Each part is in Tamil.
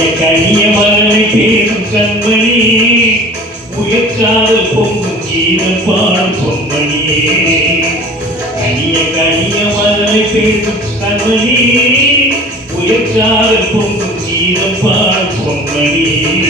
இந்த கனிய மரலை பேரும் கண்மணி. முயற்றாதல் பொங்கும் கீதம் பாடும் பொன்மணியே. கனிய கனிய மரலை பேரும் கண்மணி. முயற்றாதல் பொங்கும் கீதம் பாடும் பொன்மணியே.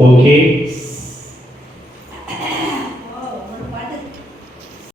okay.